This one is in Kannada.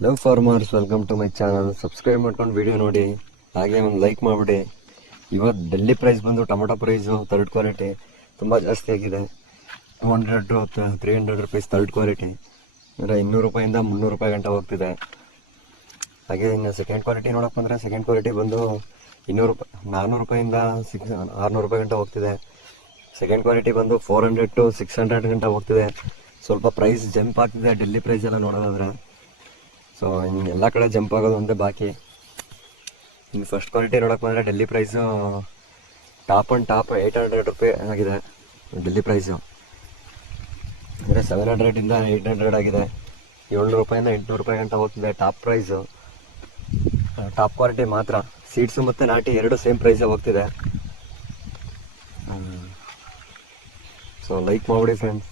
Hello farmers, welcome to my channel. Subscribe ಮಾಡ್ಕೊಂಡು ವಿಡಿಯೋ ನೋಡಿ, ಹಾಗೆ ಒಂದು ಲೈಕ್ ಮಾಡಿಬಿಡಿ. ಇವತ್ತು ಡೆಲ್ಲಿ ಪ್ರೈಸ್ ಬಂದು ಟೊಮೊಟೊ ಪ್ರೈಸು ಥರ್ಡ್ ಕ್ವಾಲಿಟಿ ತುಂಬ ಜಾಸ್ತಿ ಆಗಿದೆ. 200 300 ರುಪೀಸ್ ಥರ್ಡ್ ಕ್ವಾಲಿಟಿ, ಅಂದರೆ 200 ರೂಪಾಯಿಂದ 300 ರೂಪಾಯಿ ಗಂಟ ಹೋಗ್ತಿದೆ. ಹಾಗೆ ಇನ್ನು ಸೆಕೆಂಡ್ ಕ್ವಾಲಿಟಿ ನೋಡೋಕೆ ಬಂದರೆ ಸೆಕೆಂಡ್ ಕ್ವಾಲಿಟಿ ಬಂದು 200 ರೂಪಾಯಿ 400 ರೂಪಾಯಿಂದ 600 ರೂಪಾಯಿ ಗಂಟ ಹೋಗ್ತಿದೆ. ಸೆಕೆಂಡ್ ಕ್ವಾಲಿಟಿ ಬಂದು 400 to 600 ಗಂಟ ಹೋಗ್ತಿದೆ. ಸ್ವಲ್ಪ ಪ್ರೈಸ್ ಜಂಪ್ ಆಗ್ತಿದೆ ಡೆಲ್ಲಿ ಪ್ರೈಸ್ ಎಲ್ಲ ನೋಡೋದಾದ್ರೆ. ಸೊ ಎಲ್ಲ ಕಡೆ ಜಂಪ್ ಆಗೋದು ಒಂದೇ ಬಾಕಿ. ಇನ್ನು ಫಸ್ಟ್ ಕ್ವಾಲಿಟಿ ನೋಡೋಕೆ ಬಂದರೆ ಡೆಲ್ಲಿ ಪ್ರೈಸು ಟಾಪ್ 800 ರೂಪಾಯಿ ಆಗಿದೆ. ಡೆಲ್ಲಿ ಪ್ರೈಸು ಅಂದರೆ 700 800 ಆಗಿದೆ. 700 ರೂಪಾಯಿಂದ 800 ರೂಪಾಯಿ ಗಂಟ ಹೋಗ್ತಿದೆ ಟಾಪ್ ಪ್ರೈಸು. ಟಾಪ್ ಕ್ವಾಲಿಟಿ ಮಾತ್ರ. ಸೀಡ್ಸು ಮತ್ತು ನಾಟಿ ಎರಡು ಸೇಮ್ ಪ್ರೈಸೇ ಹೋಗ್ತಿದೆ. ಸೊ ಲೈಕ್ ಮಾಡಿಬಿಡಿ ಫ್ರೆಂಡ್ಸ್.